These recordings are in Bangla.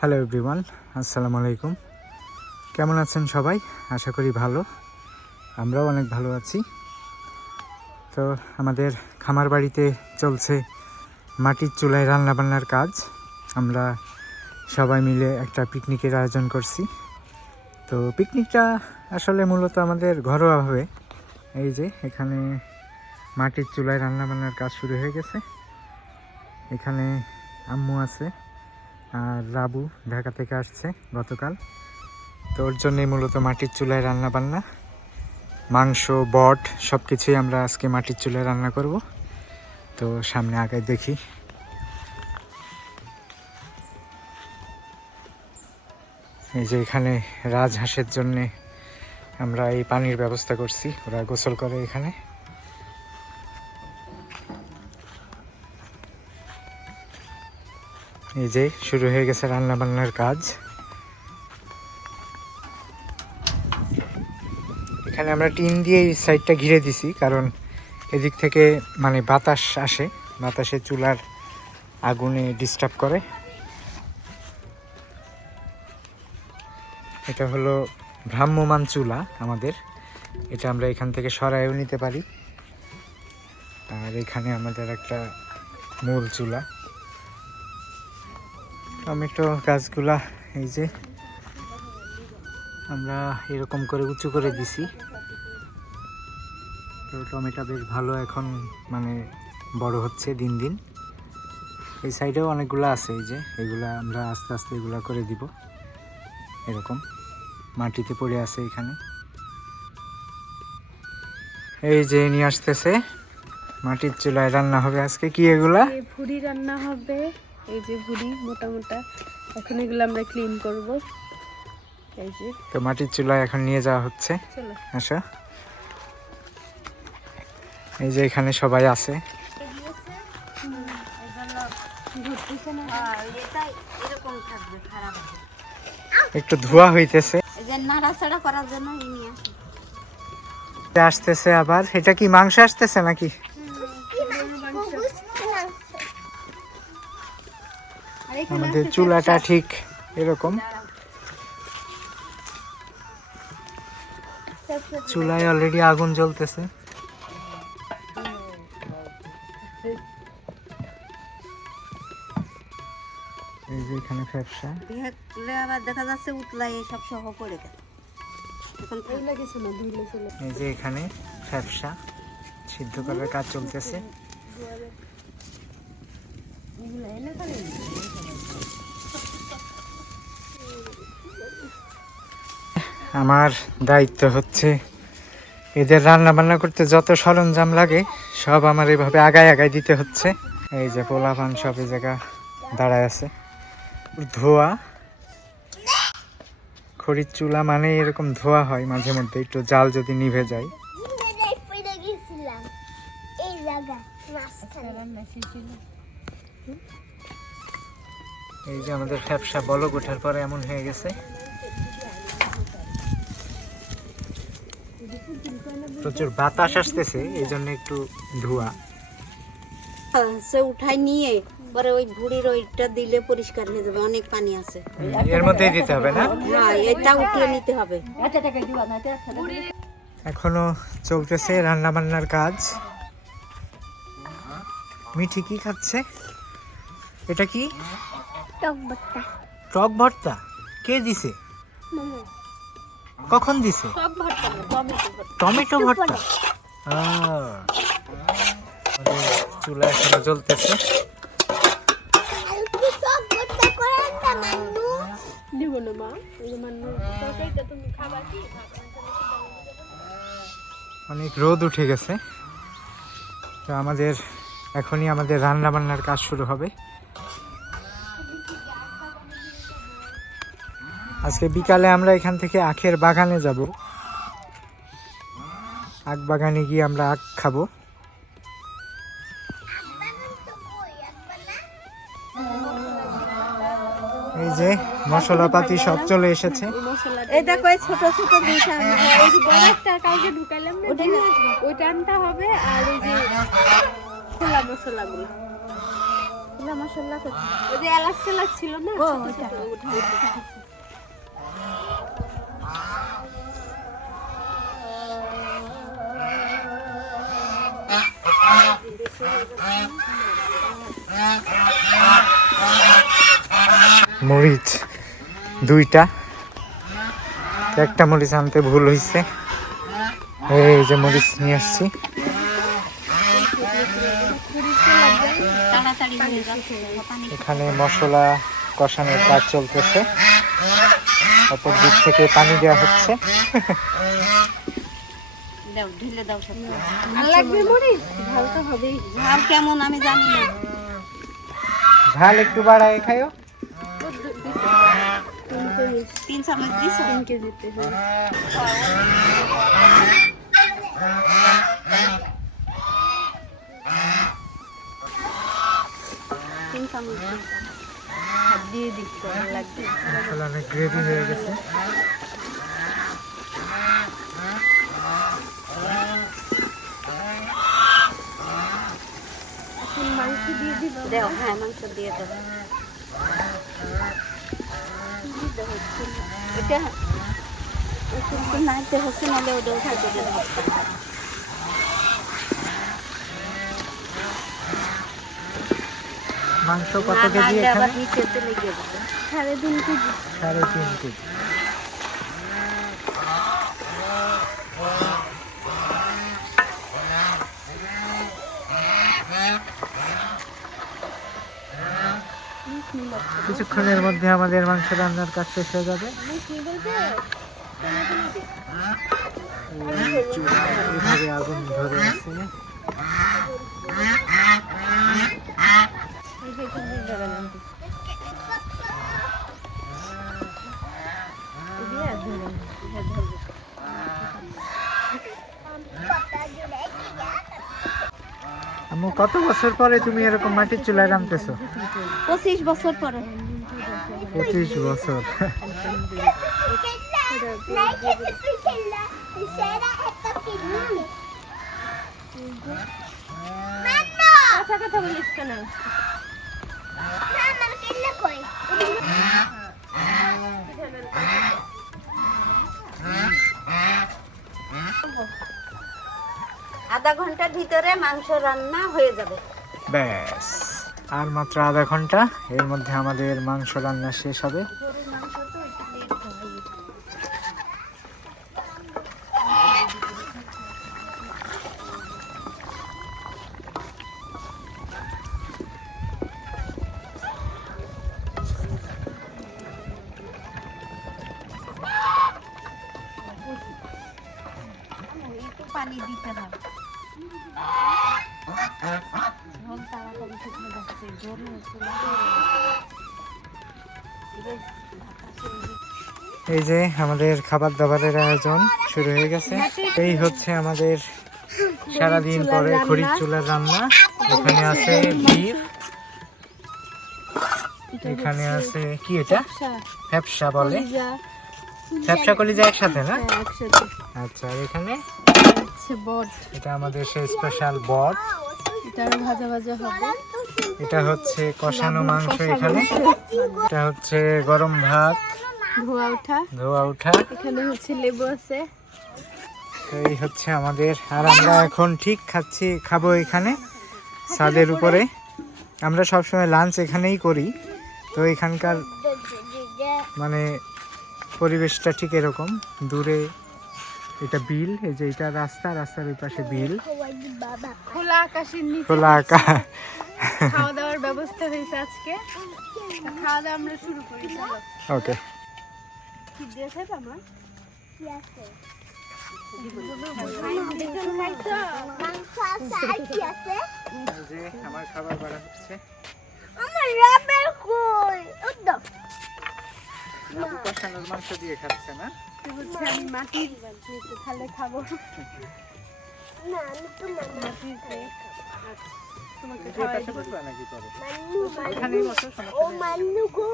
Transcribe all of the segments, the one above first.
হ্যালো এভরিওয়ান আসসালামু আলাইকুম কেমন আছেন সবাই? আশা করি ভালো। আমরাও অনেক ভালো আছি। তো আমাদের খামার বাড়িতে চলছে মাটির চুলায় রান্নাবান্নার কাজ। আমরা সবাই মিলে একটা পিকনিকের আয়োজন করছি। তো পিকনিকটা আসলে মূলত আমাদের ঘরোয়াভাবে। এই যে, এখানে মাটির চুলায় রান্নাবান্নার কাজ শুরু হয়ে গেছে। এখানে আম্মু আছে। আর রাবু ঢাকা থেকে আসছে গতকাল। তো ওর জন্যই মূলত মাটির চুলায় রান্না বান্না মাংস, বট সব কিছুই আমরা আজকে মাটির চুলায় রান্না করব। তো সামনে আগে দেখি। এই যে এখানে রাজহাঁসের জন্যে আমরা এই পানির ব্যবস্থা করছি। ওরা গোসল করে এখানে। এই যে, শুরু হয়ে গেছে রান্না বান্নার কাজ। এখানে আমরা টিন দিয়ে এই সাইডটা ঘিরে দিছি, কারণ এদিক থেকে মানে বাতাস আসে, বাতাসে চুলার আগুনে ডিস্টার্ব করে। এটা হলো ভ্রাম্যমান চুলা আমাদের। এটা আমরা এখান থেকে সরাইও নিতে পারি। আর এখানে আমাদের একটা মূল চুলা। টমেটো গাছগুলা, এই যে আমরা এরকম করে উঁচু করে দিছি। তো টমেটো বেশ ভালো এখন মানে বড় হচ্ছে দিন দিন। এই সাইডেও অনেকগুলো আছে, এই যে এগুলা আমরা আস্তে আস্তে এগুলা করে দিব। এরকম মাটিতে পড়ে আছে এখানে। এই যে নিয়ে আসতেছে, মাটির চুলায় রান্না হবে আজকে। কি এগুলা? ভুড়ি রান্না হবে। এই যে ভুড়ি মোটা মোটা এখন এগুলো আমরা ক্লিন করব। এই যে। তো মাটির চুলায় এখন নিয়ে যাওয়া হচ্ছে। চলো। আচ্ছা। এই যে এখানে সবাই আছে। একটু ধোয়া হইতেছে। আসতেছে আবার। এটা কি মাংস আসতেছে নাকি? আমাদের চুলাটা ঠিক এরকম। চুলায় অলরেডি আগুন জ্বলতেছে। এই যে এখানে ফ্যাপসা। আবার দেখা যাচ্ছে উতলাই সব সহ পড়ে গেল। এই যে এখানে ফ্যাপসা। সিদ্ধ করার কাজ চলতেছে। আমার দায়িত্ব হচ্ছে এদের রান্না বান্না করতে যত সরঞ্জাম লাগে, সব আমার এভাবে আগায় আগায় দিতে হচ্ছে। এই যে পোলা পান সব এই জায়গা দাঁড়ায় আছে। ধোয়া, খড়ির চুলা মানে এরকম ধোয়া হয় মাঝে মধ্যে, একটু জাল যদি নিভে যায়। এই মাঝখানে। এই যে আমাদের ফ্যাপসা বলক ওঠার পরে এমন হয়ে গেছে। প্রচুর বাতাস আসতেছে এই জন্য একটু ধোয়া। সে উঠাই নিয়ে পরে ওই ভুড়ির ওইটা দিলে পরিষ্কার হয়ে যাবে অনেক পানি আছে। এর মধ্যেই দিতে হবে না? হ্যাঁ এটা উঠিয়ে নিতে হবে। এখনও চলতেছে রান্না বান্নার কাজ। মিঠি কি খাচ্ছে? এটা কি? টক ভর্তা। কে দিছে? কখন দিছে? টমেটো ভর্তা। চুলা এখনও জ্বলতেছে। অনেক রোদ উঠে গেছে। তো আমাদের এখনই আমাদের রান্না বান্নার কাজ শুরু হবে। আজকে বিকালে আমরা এখান থেকে আখের বাগানে যাব। আখ বাগানে গিয়ে আমরা আখ খাব। এই যে মশলাপাতি সব চলে এসেছে। মশলা এই ছোট ছোট দুইটা ওই বড় একটা কাউকে ঢুকাইলাম না ওটা ওইটা হবে আর ওই যে খোলা মশলাগুলো। ভাজা মশলা ওই যে এলাচ টেলাচ ছিল না? ছোট ছোট, মরিচ, দুইটা। একটা মরিচ আনতে ভুল হয়েছে এই যে মরিচ নিয়ে আসছি। এখানে মশলা কষানোর কাজ চলতেছে। অপর দিক থেকে পানি দেওয়া হচ্ছে। দাও ঢেলে দাও সব। লাগবে ভালো তো হবেই। ঝাল কেমন আমি জানি না। ঝাল একটু বাড়ায় খাইও। তিন চামচ দিছো? তিন কেজিতে তিন চামচ দিয়ে দিচ্ছি লাগবে গ্রেভি হয়ে গেছে এখন মাংস দিয়ে দিব দাও হ্যাঁ মাংস দিয়ে দাও। এটা একটু নাইতে হচ্ছে নাহলে ওটা উঠা মাংস কত কেজি এখানে? নিচেতে সাড়ে তিন কেজি। সাড়ে তিন কেজি। কিছুক্ষণের মধ্যে আমাদের মাংস রান্নার কাজ শেষ হয়ে যাবে। আগুন ধরে কত বছর পরে তুমি এরকম মাটির চুলায় রান্নতেছো পঁচিশ বছর পরে। পঁচিশ বছর। Nej, আধা ঘণ্টার ভিতরে মাংস রান্না হয়ে যাবে। ব্যাস আর মাত্র আধা ঘণ্টা এর মধ্যে আমাদের মাংস রান্না শেষ হবে। পানি দিতে হবে ঝোল তাড়াতাড়ি শুকনো যাচ্ছে ঝোল হচ্ছে না। এই যে আমাদের খাবার দাবারের আয়োজন শুরু হয়ে গেছে। এই হচ্ছে আমাদের সারাদিন পরে খড়ির চুলার রান্না। এখানে আছে বিফ। এখানে আছে কি এটা? ফ্যাপসা বলে। ফ্যাপসা কলিজা একসাথে না? আচ্ছা আর এখানে? এটা আমাদের সেই স্পেশাল বট। এটা ভাজা ভাজা হবে। এটা হচ্ছে কষানো মাংস এখানে। এটা হচ্ছে গরম ভাত। ধোয়া উঠা। ধোয়া ওঠা এখানে হচ্ছে লেবু আছে। তো এই হচ্ছে আমাদের। আর আমরা এখন ঠিক খাচ্ছি খাব এখানে ছাদের উপরে। আমরা সবসময় লাঞ্চ এখানেই করি। তো এখানকার মানে পরিবেশটা ঠিক এরকম। দূরে এটা বিল এই যে এটা রাস্তা রাস্তার ওই পাশে বিল। খোলা আকাশের নিচে। খোলা আকাশ খাওয়া দাওয়ার ব্যবস্থা হয়েছে আজকে। খাওয়া দাওয়া আমরা শুরু করি চলো। ওকে কি দিয়েছে আমার মাংস আছে আর কি আছে। আমার খাবার বাড়া হচ্ছে আমার রাবের কই? উদ্দ বাবু কষানোর মাংস দিয়ে খাচ্ছে না? হচ্ছে আমি মাটির তাহলে খাব। না আমি তো মাটিতে তোমাকে যে খাওয়াই পাশে বসবা নাকি পরে? মান্নু এখানেই বসো সমস্যা ও নেই। মান্নু গো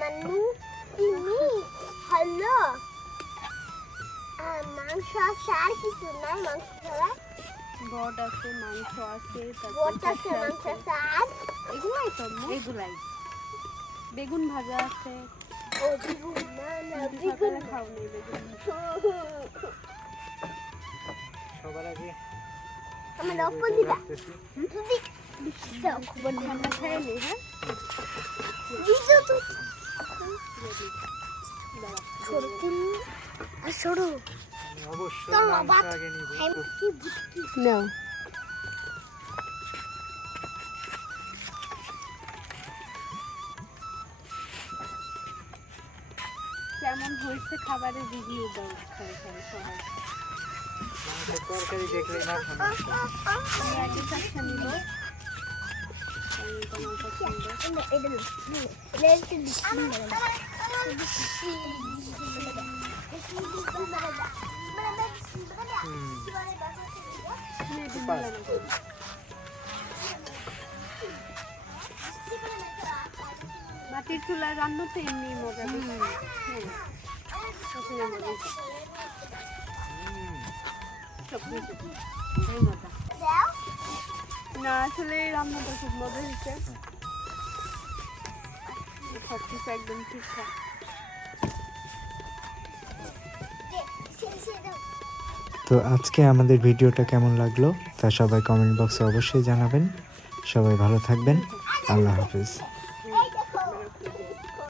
মান্নু তুমি হ্যালো। মাংস আছে আর কিছু নাই মাংস ছাড়া। বট আছে মাংস আছে বট তারপর আছে মাংস আছে। আর এগুলাই তো এগুলাই। বেগুন ভাজা আছে। ও বেগুন না না কিন্তু খাও নেই বেগুন সবার আগে আমার অপর দিদা না নি নাও কেমন হয়েছে খাবারের রিভিউ দাও সবাই মাংসের তরকারি দেখলেই না মাটির চুলায় রান্না তো এমনি মজা বেশি হ্যাঁ ওখানে মজা সব কিছু এই মজা না, আসলে রান্নাটা খুব মজা হয়েছে। সব কিছু একদম ঠিকঠাক। তো আজকে আমাদের ভিডিওটা কেমন লাগল তা সবাই কমেন্ট বক্সে অবশ্যই জানাবেন। সবাই ভালো থাকবেন। আল্লাহ হাফিজ।